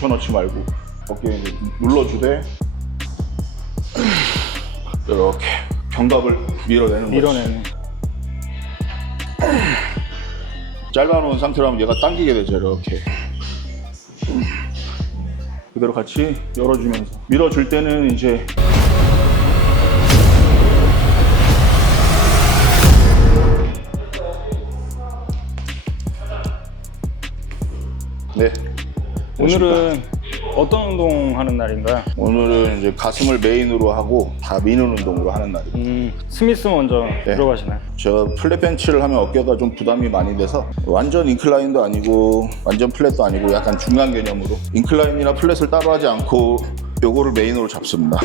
붙여넣지 말고 어깨에 이제 눌러주되 이렇게 견갑을 밀어내는. 밀어내는. 짧아놓은 상태로 하면 얘가 당기게 되죠 이렇게 그대로 같이 열어주면서 밀어줄 때는 이제 네 오늘은 어떤 운동 하는 날인가요? 오늘은 이제 가슴을 메인으로 하고 다 미는 운동으로 하는 날이에요 음, 스미스 먼저 네. 들어가시나요? 저 플랫 벤치를 하면 어깨가 좀 부담이 많이 돼서 완전 인클라인도 아니고 완전 플랫도 아니고 약간 중간 개념으로 인클라인이나 플랫을 따로 하지 않고 요거를 메인으로 잡습니다.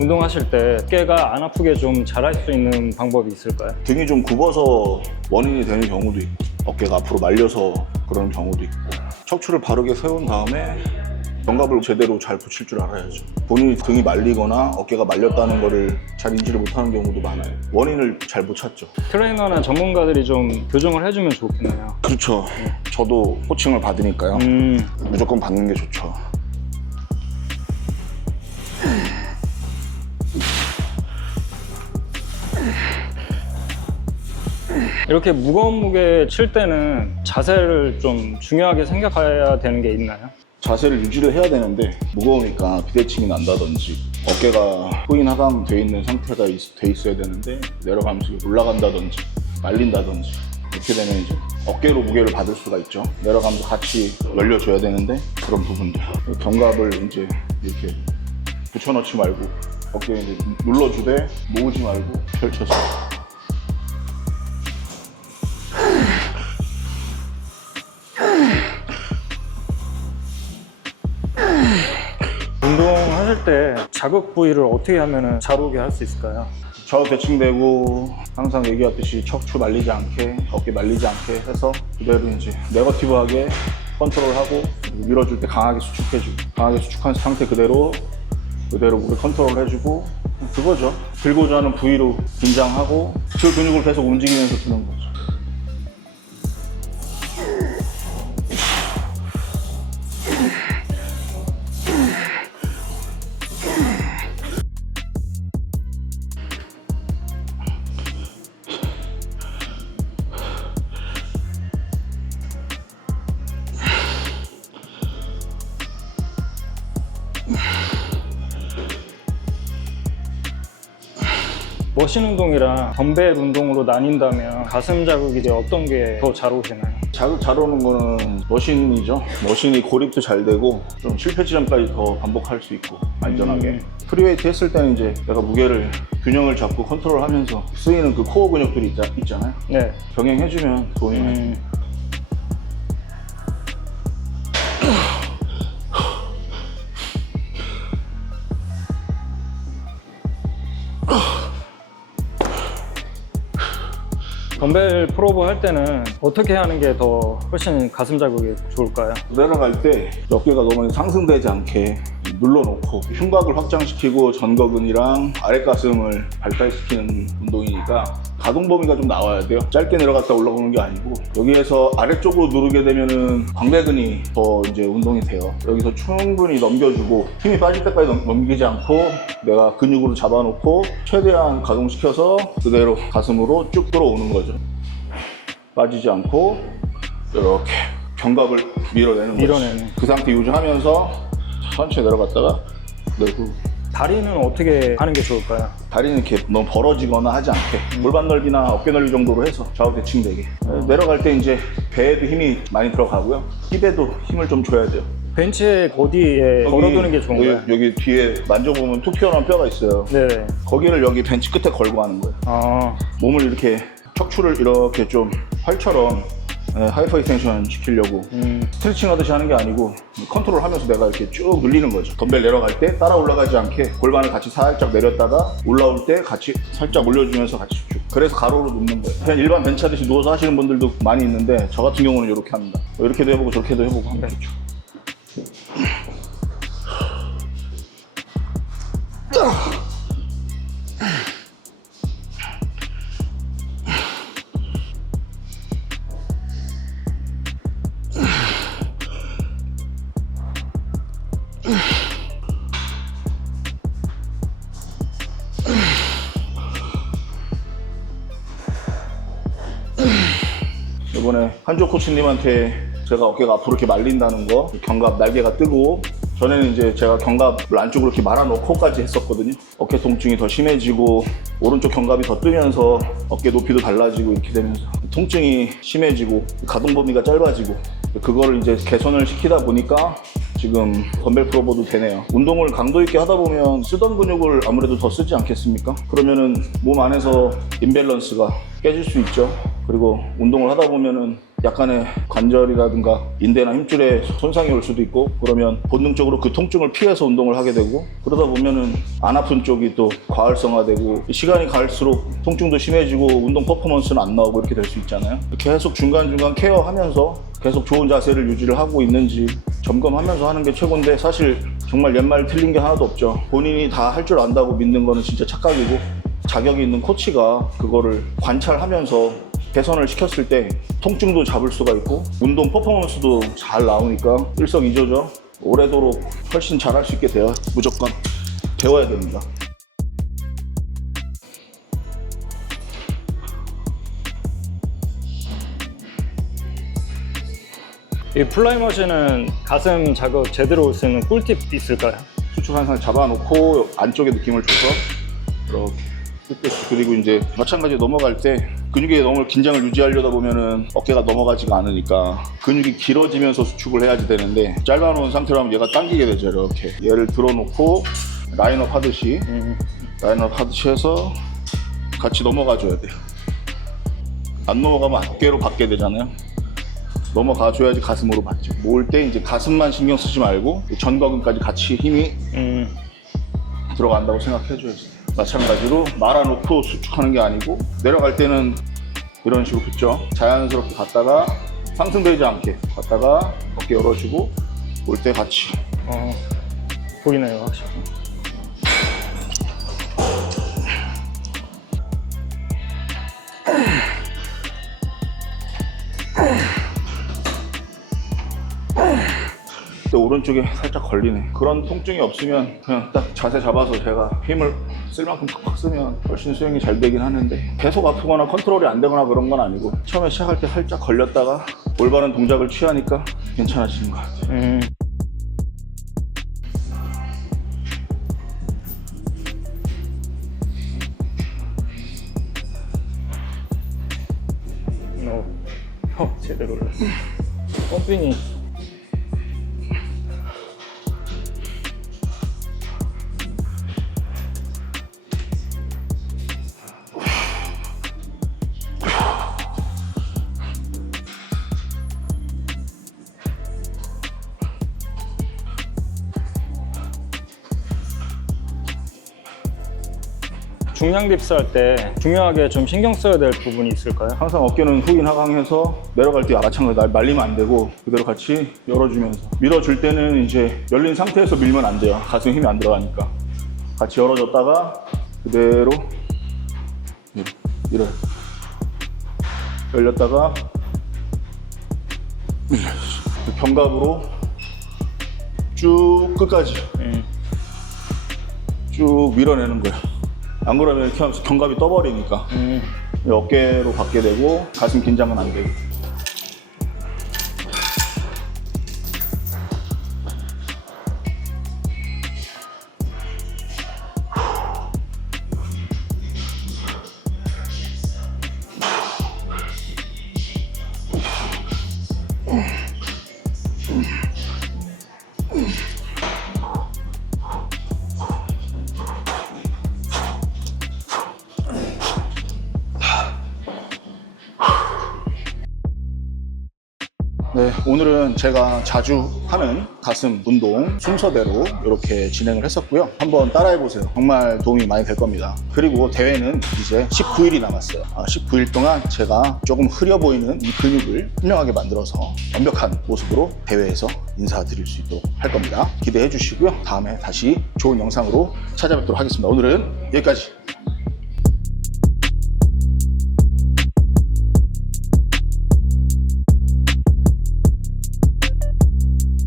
운동하실 때 어깨가 안 아프게 좀 잘할 수 있는 방법이 있을까요? 등이 좀 굽어서 원인이 되는 경우도 있고 어깨가 앞으로 말려서 그런 경우도 있고 척추를 바르게 세운 다음에 견갑을 제대로 잘 붙일 줄 알아야죠. 본인이 등이 말리거나 어깨가 말렸다는 거를 잘 인지를 못하는 경우도 많아요. 원인을 잘 못 찾죠. 트레이너나 전문가들이 좀 교정을 해주면 좋겠네요. 그렇죠. 저도 코칭을 받으니까요. 음, 무조건 받는 게 좋죠. 이렇게 무거운 무게 칠 때는 자세를 좀 중요하게 생각해야 되는 게 있나요? 자세를 유지를 해야 되는데 무거우니까 비대칭이 난다든지 어깨가 후인 하강 돼 있는 상태가 있, 돼 있어야 되는데 내려가면서 올라간다든지 말린다든지 이렇게 되면 이제 어깨로 무게를 받을 수가 있죠. 내려가면서 같이 열려줘야 되는데 그런 부분들 견갑을 이제 이렇게 붙여넣지 말고 어깨에 이제 눌러주되 모으지 말고 펼쳐서 자극 부위를 어떻게 하면 잘 오게 할 수 있을까요? 좌우 대칭 되고 항상 얘기했듯이 척추 말리지 않게 어깨 말리지 않게 해서 그대로 이제 네거티브하게 컨트롤하고 밀어줄 때 강하게 수축해주고 강하게 수축한 상태 그대로 그대로 무게 컨트롤 해주고 그거죠 들고자 하는 부위로 긴장하고 그 근육을 계속 움직이면서 드는 거죠 머신 운동이랑 덤벨 운동으로 나뉜다면 가슴 자극이 이제 어떤 게 더 잘 오시나요? 자극 잘 오는 거는 머신이죠. 머신이 고립도 잘 되고 좀 실패 지점까지 더 반복할 수 있고 안전하게. 음. 프리웨이트 했을 때는 이제 내가 무게를 균형을 잡고 컨트롤하면서 쓰이는 그 코어 근육들이 있자, 있잖아요. 네. 병행해주면 도움이 많이 음, 덤벨 프로브 할 때는 어떻게 하는 게 더 훨씬 가슴 자극이 좋을까요? 내려갈 때 어깨가 너무 상승되지 않게 눌러놓고 흉곽을 확장시키고 전거근이랑 아랫가슴을 발달시키는 운동이니까 가동 범위가 좀 나와야 돼요. 짧게 내려갔다 올라오는 게 아니고 여기에서 아래쪽으로 누르게 되면은 광배근이 더 이제 운동이 돼요. 여기서 충분히 넘겨주고 힘이 빠질 때까지 넘, 넘기지 않고 내가 근육으로 잡아놓고 최대한 가동시켜서 그대로 가슴으로 쭉 들어오는 거죠. 빠지지 않고 이렇게 견갑을 밀어내는 거죠. 그 상태 유지하면서 천천히 내려갔다가 내고 다리는 어떻게 하는 게 좋을까요? 다리는 이렇게 너무 벌어지거나 하지 않게 골반 넓이나 어깨 넓이 정도로 해서 좌우 대칭되게 내려갈 때 이제 배에도 힘이 많이 들어가고요 힙에도 힘을 좀 줘야 돼요 벤치에 어디에 걸어두는 게 좋은가요? 여기, 여기 뒤에 만져보면 툭 튀어나온 뼈가 있어요 네. 거기를 여기 벤치 끝에 걸고 하는 거예요 아, 몸을 이렇게 척추를 이렇게 좀 활처럼 예, 하이퍼 익스텐션 시키려고 음, 스트레칭 하듯이 하는 게 아니고 컨트롤 하면서 내가 이렇게 쭉 늘리는 거죠. 덤벨 내려갈 때 따라 올라가지 않게 골반을 같이 살짝 내렸다가 올라올 때 같이 살짝 올려주면서 같이 쭉. 그래서 가로로 눕는 거예요. 그냥 일반 벤치 하듯이 누워서 하시는 분들도 많이 있는데 저 같은 경우는 이렇게 합니다. 이렇게도 해보고 저렇게도 해보고 하면 좋죠. 한조 코치님한테 제가 어깨가 앞으로 이렇게 말린다는 거, 견갑 날개가 뜨고 전에는 이제 제가 견갑을 안쪽으로 이렇게 말아놓고까지 했었거든요. 어깨 통증이 더 심해지고 오른쪽 견갑이 더 뜨면서 어깨 높이도 달라지고 이렇게 되면서 통증이 심해지고 가동 범위가 짧아지고 그거를 이제 개선을 시키다 보니까 지금 덤벨 프로보도 되네요. 운동을 강도 있게 하다 보면 쓰던 근육을 아무래도 더 쓰지 않겠습니까? 그러면은 몸 안에서 임밸런스가 깨질 수 있죠. 그리고 운동을 하다 보면은 약간의 관절이라든가 인대나 힘줄에 손상이 올 수도 있고 그러면 본능적으로 그 통증을 피해서 운동을 하게 되고 그러다 보면은 안 아픈 쪽이 또 과활성화되고 시간이 갈수록 통증도 심해지고 운동 퍼포먼스는 안 나오고 이렇게 될 수 있잖아요. 계속 중간중간 케어하면서 계속 좋은 자세를 유지를 하고 있는지 점검하면서 하는 게 최고인데 사실 정말 옛말 틀린 게 하나도 없죠. 본인이 다 할 줄 안다고 믿는 거는 진짜 착각이고 자격이 있는 코치가 그거를 관찰하면서 개선을 시켰을 때 통증도 잡을 수가 있고 운동 퍼포먼스도 잘 나오니까 일석이조죠. 오래도록 훨씬 잘할 수 있게 돼요. 무조건 배워야 됩니다. 이 플라이 머신은 가슴 자극 제대로 쓰는 꿀팁 있을까요? 수축 항상 잡아놓고 안쪽에 느낌을 줘서 이렇게 그리고 이제 마찬가지 넘어갈 때 근육에 너무 긴장을 유지하려다 보면은 어깨가 넘어가지가 않으니까 근육이 길어지면서 수축을 해야지 되는데 짧아놓은 상태로 하면 얘가 당기게 되죠 이렇게. 얘를 들어놓고 라인업 하듯이 음, 라인업 하듯이 해서 같이 넘어가 줘야 돼요. 안 넘어가면 어깨로 받게 되잖아요. 넘어가 줘야지 가슴으로 받죠. 모을 때 이제 가슴만 신경 쓰지 말고 전거근까지 같이 힘이 음, 들어간다고 생각해줘야지. 마찬가지로 말아놓고 수축하는 게 아니고 내려갈 때는 이런 식으로 붙죠. 자연스럽게 갔다가 상승되지 않게 갔다가 어깨 열어주고 올 때 같이 어, 보이네요 확실히. 또 오른쪽에 살짝 걸리네. 그런 통증이 없으면 그냥 딱 자세 잡아서 제가 힘을 쓸 만큼 팍팍 쓰면 훨씬 수행이 잘 되긴 하는데 계속 아프거나 컨트롤이 안 되거나 그런 건 아니고 처음에 시작할 때 살짝 걸렸다가 올바른 동작을 취하니까 괜찮아지는 것 같아요. 음. 어, 어 제대로 올랐어. 펌핑이 중량 딥스 할 때 중요하게 좀 신경 써야 될 부분이 있을까요? 항상 어깨는 후인 하강해서 내려갈 때 마찬가지로 날 말리면 안 되고 그대로 같이 열어주면서. 밀어줄 때는 이제 열린 상태에서 밀면 안 돼요. 가슴에 힘이 안 들어가니까. 같이 열어줬다가 그대로 밀- 밀어요 열렸다가 밀어요 그 견갑으로 쭉 끝까지. 음. 쭉 밀어내는 거예요 안 그러면 이렇게 하면서 견갑이 떠버리니까 음. 어깨로 받게 되고 가슴 긴장은 안 되고 네, 오늘은 제가 자주 하는 가슴 운동 순서대로 이렇게 진행을 했었고요. 한번 따라해 보세요. 정말 도움이 많이 될 겁니다. 그리고 대회는 이제 19일이 남았어요. 아, 19일 동안 제가 조금 흐려 보이는 이 근육을 투명하게 만들어서 완벽한 모습으로 대회에서 인사드릴 수 있도록 할 겁니다. 기대해 주시고요. 다음에 다시 좋은 영상으로 찾아뵙도록 하겠습니다. 오늘은 여기까지.